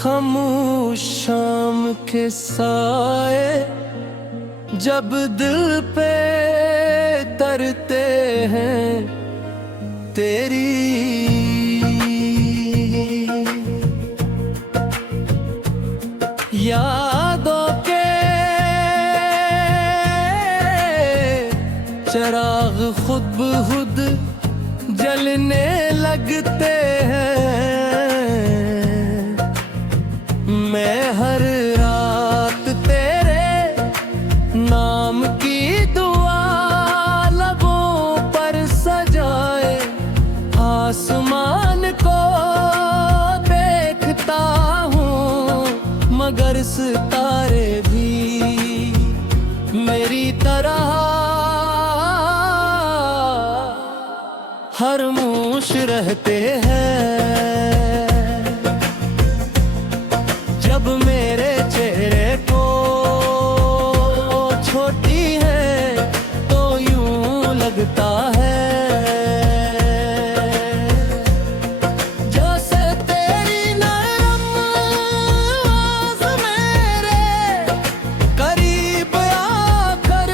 खामोश शाम के साए जब दिल पे तरते हैं तेरी यादों के चिराग खुद ब खुद जलने लगते हैं। मैं हर रात तेरे नाम की दुआ लबों पर सजाए आसमान को देखता हूँ, मगर सितारे भी मेरी तरह खामोश रहते हैं। जब मेरे चेहरे को छोटी है तो यूं लगता है जैसे तेरी नरम आवाज़ मेरे करीब आकर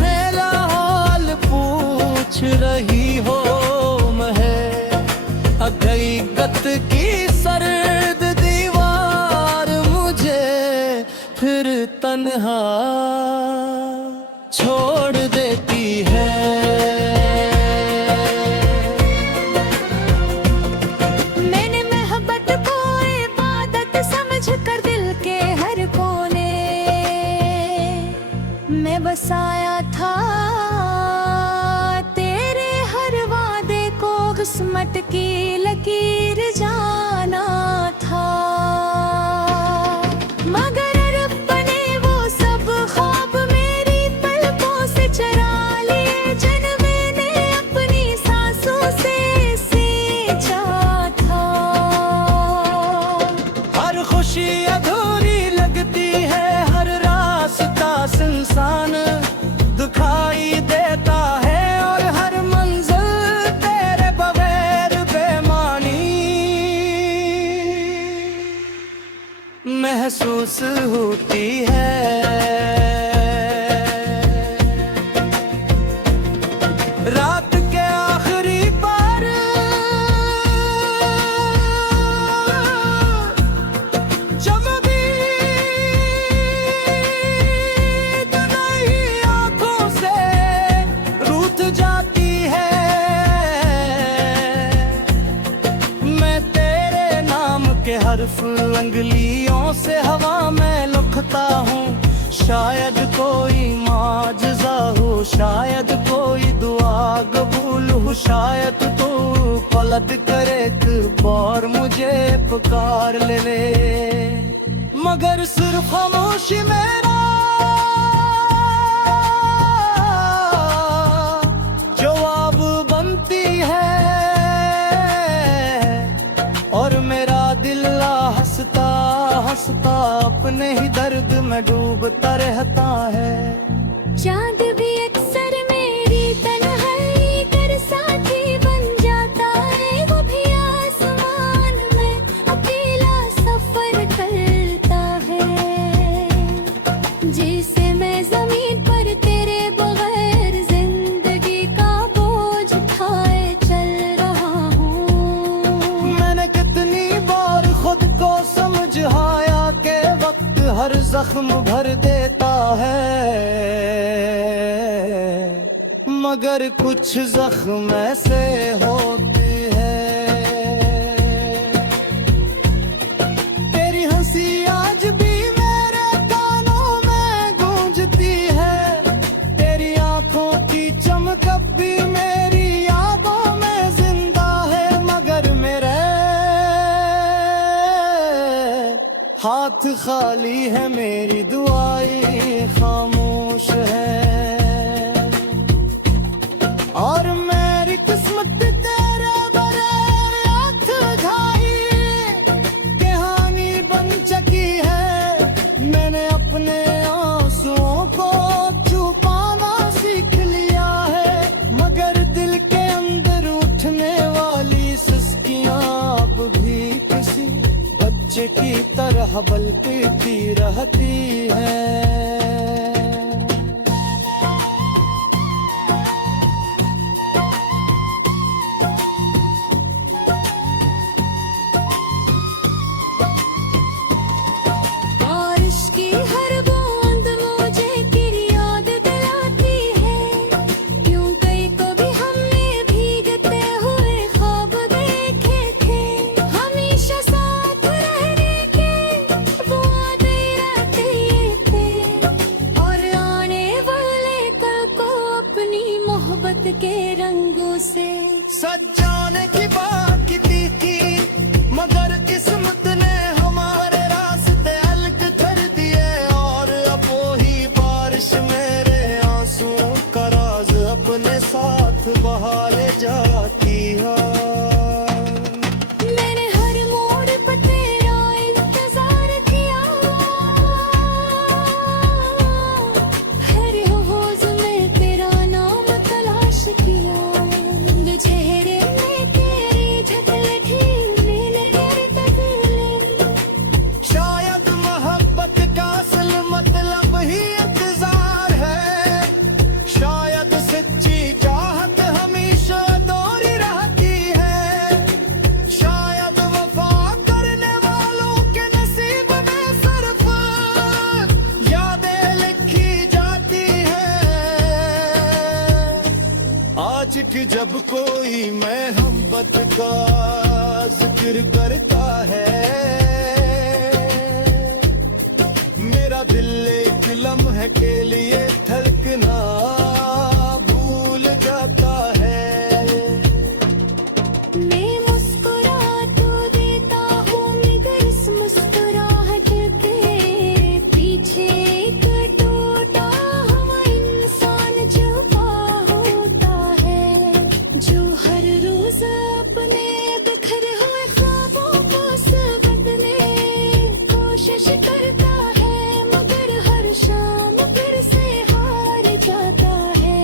मेरा हाल पूछ रही हो। हकीकत की सर्द दीवार मुझे फिर तन्हा छोड़ देती है। मैंने मोहब्बत को इबादत समझ कर दिल के हर कोने में बसाया था, तेरे हर वादे को किस्मत की लकीर जाना था। मगर रब ने वो सब ख्वाब मेरी पलकों से चुरा लिए, जन मैंने अपनी सांसों से सींचा था। हर खुशी अधूरी लगती है, हर रास्ता सुनसान दिखाई देता है, और हर मंजिल तेरे बगैर बेमानी महसूस होती है। रात के आखिरी पर चमकी नई आंखों से रूठ जाती है। मैं तेरे नाम के हर्फ अंगुलियों से हवा में लिखता हूँ, शायद कोई माजज़ा हो, शायद कोई दुआ कबूल हो, शायद तू पलट कर एक बार मुझे पुकार ले। मगर सिर्फ खामोशी मेरा जवाब बनती है, और मेरा दिल हंसता हंसता अपने ही दर्द में डूबता रहता है। चांद भी अक्सर मेरी तन्हाई कर साथी बन जाता है, वो भी आसमान में अकेला सफर करता है। जिसे मैं जमीन पर तेरे बगैर जिंदगी का बोझ उठाए चल रहा हूँ। मैंने कितनी बार खुद को समझाया के वक्त हर जख्म भर देता है, मगर कुछ जख्म ऐसे होते हैं। तेरी हंसी आज भी मेरे कानों में गूंजती है, तेरी आंखों की चमक अब भी मेरी यादों में जिंदा है, मगर मेरे हाथ खाली है, मेरी दुआएं खामोश है, और मेरी किस्मत तेरे बगैर हाथ घाई कहानी बन चुकी है। मैंने अपने आंसुओं को छुपाना सीख लिया है, मगर दिल के अंदर उठने वाली सिसकियां अब भी किसी बच्चे राह बलती रहती है। बारिश की हर बूंद मुझे तेरी याद दिलाती है। क्यों कई कभी हमने भीगते हुए ख्वाब देखे थे। हमेशा साथ रहने के वो वादे रहते थे। और आने वाले कल को अपनी मोहब्बत के रंगों से सज जाने की बात थी मगर किस्मत ने हमारे रास्ते अलग कर दिए। और अब वही बारिश मेरे आंसुओं का राज अपने साथ बहा ले जाती है। मैंने हर मोड़ पर तेरा इंतजार किया। हर होज में तेरा नाम तलाश किया। चेहरे में तेरी झलकी मिले तक शायद मोहब्बत का असल मतलब ही इंतजार है। शायद सच्ची चाहत हमेशा अधूरी रहती है। शायद वफा करने वालों के नसीब में सिर्फ यादें लिखी जाती है। आज की जब कोई मोहब्बत का जिक्र करता है मेरा दिल एक लम्हे के लिए धड़कना भूल जाता है। मैं मुस्कुरा तो देता हूँ मगर इस मुस्कुराहट के पीछे एक टूटा हुआ इंसान छुपा होता है। जो हर रोज अपने बिखरे हुए ख्वाबों को संभालने कोशिश करता है। मगर हर शाम फिर से हार जाता है।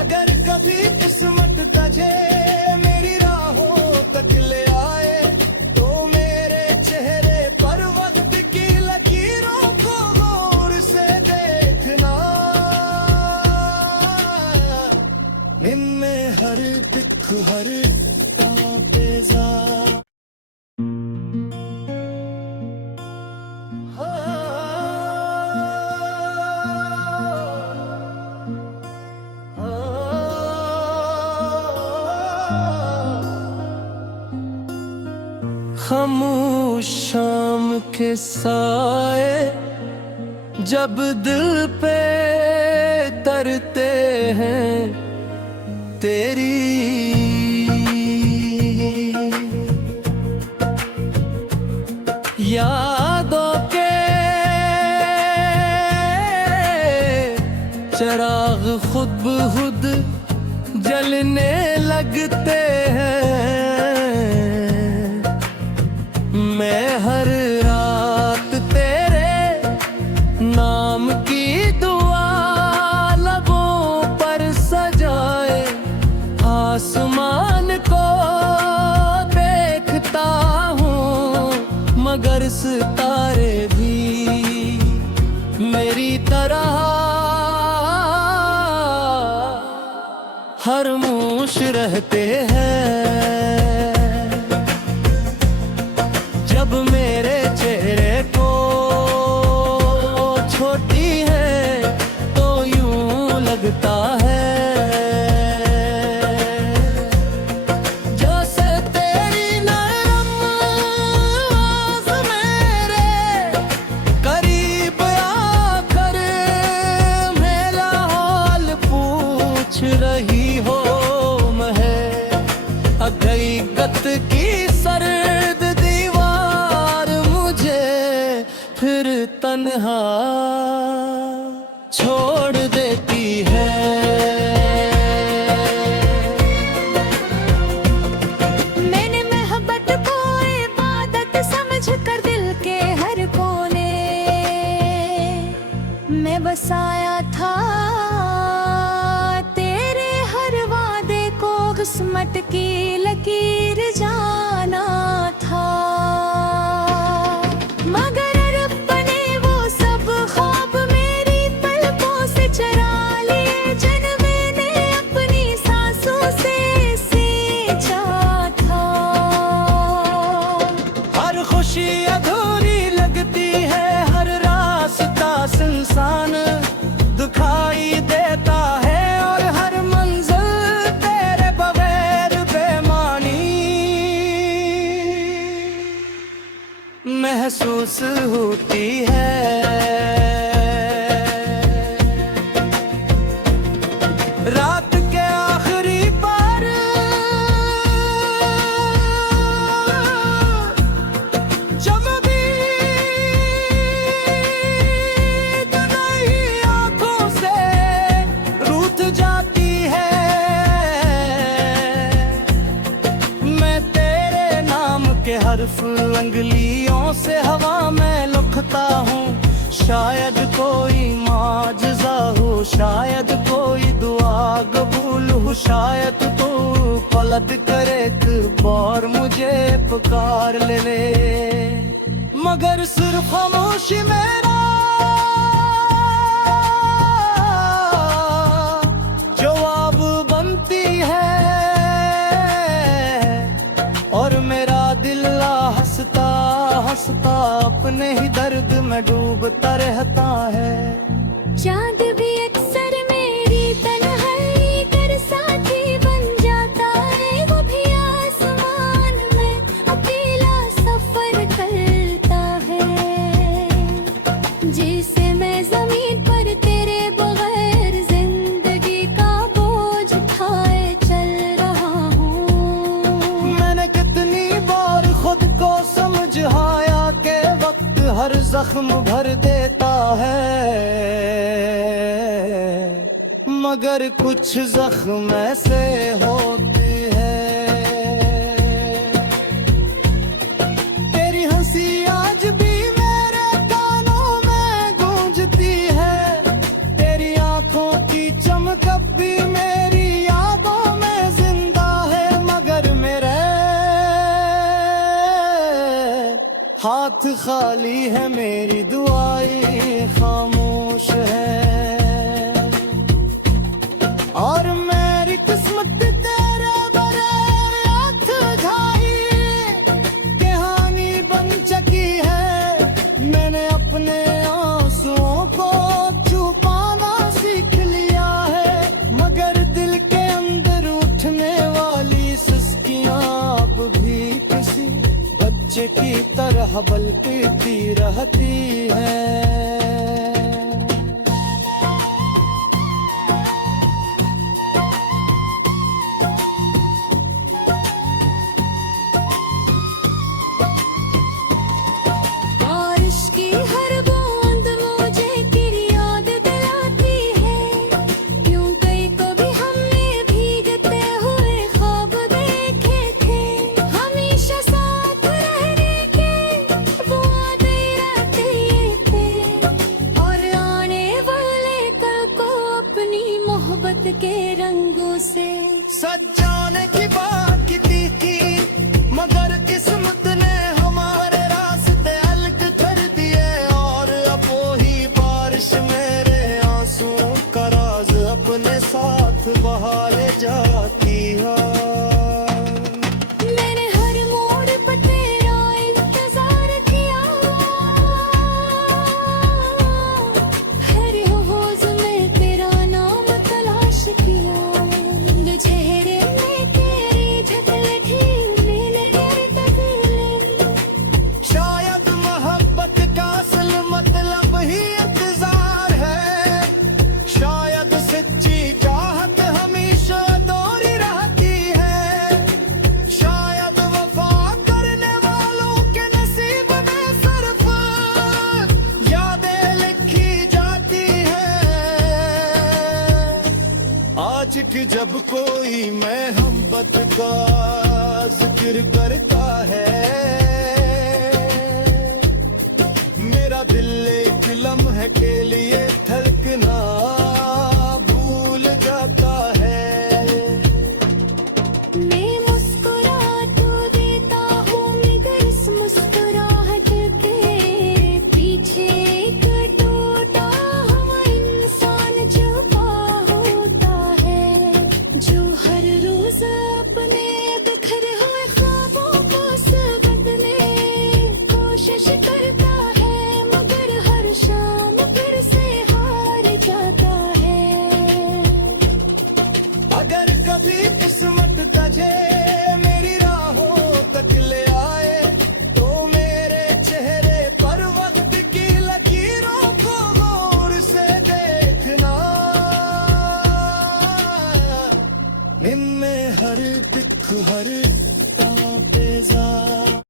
अगर कभी किस्मत तुझे मेरी राहों तक ले आए तो मेरे चेहरे पर वक्त की लकीरों को गौर से देखना। इनमें हर दिख हर तेजा खामोश शाम के साए जब दिल पे तरते हैं तेरी यादों के चिराग खुद ब खुद जलने लगते हैं। मैं हर रात तेरे नाम की दुआ लबों पर सजाए आसमान को देखता हूँ मगर सितारे भी मेरी तरह खामोश रहते हैं। जब मेरे चेहरे को छोटी है तो यूं लगता है जैसे तेरी नरम आवाज़ मेरे करीब आकर मेरा हाल पूछ रही हो। मैं हकीकत की सर्द दीवार मुझे फिर तन्हा छोड़ देती है। मैंने मोहब्बत को इबादत समझ कर दिल के हर कोने में बसाया था। तेरे हर वादे को किस्मत की लकीर जाना था। महसूस होती है। रात के आखिरी पर जब भी नई आंखों से रूठ जाती है, मैं तेरे नाम के हर्फ अंगुलियों से हवा में लिखता हूँ। शायद कोई माजज़ा हो, शायद कोई दुआ कबूल हो, शायद तू पलट कर एक बार मुझे पुकार ले। मगर सिर्फ खामोशी मेरा जवाब बनती है, और मेरा दिल हंसता हंसता अपने ही दर्द में डूबता रहता है। चांद भी अक्सर मेरी तन्हाई कर साथी बन जाता है, वो भी आसमान में अकेला सफर करता है। जिसे मैं जमीन पर तेरे बगैर जिंदगी का बोझ उठाए चल रहा हूँ। मैंने कितनी बार खुद को समझाया के वक्त हर जख्म भर देता है, मगर कुछ जख्म ऐसे होते हैं। तेरी हंसी आज भी मेरे कानों में गूंजती है, तेरी आंखों की चमक अब भी मेरी यादों में जिंदा है। मगर मेरे हाथ खाली है, मेरी दुआएं खामोश है, और मेरी किस्मत तेरे बगैर हाथ घाई कहानी बन चुकी है। मैंने अपने आंसुओं को छुपाना सीख लिया है, मगर दिल के अंदर उठने वाली सिसकियां अब भी किसी बच्चे की तरह बलकती रहती है। बारिश की हर बूंद मुझे तेरी याद दिलाती है, यूं कई कभी हमने भीगते हुए ख्वाब देखे थे। हमेशा साथ रहने के वो वादे रहते थे, और आने वाले कल को अपनी मोहब्बत के रंगों से सजाने की बात की थी, मगर किस्मत ने हमारे रास्ते अलग कर दिए, और अब वही बारिश मेरे आंसुओं का राज अपने साथ बहा ले जाती है। मैंने हर मोड़ पर तेरा इंतजार किया, हर होज में तेरा नाम तलाश किया। चेहरे में तेरी झलकी मिले तक शायद मोहब्बत का असल मतलब ही इंतजार है, शायद सच्ची चाहत हमेशा अधूरी रहती है, शायद वफा करने वालों के नसीब में सिर्फ यादें लिखी जाती है। आज की जब कोई मैं मोहब्बत का जिक्र करता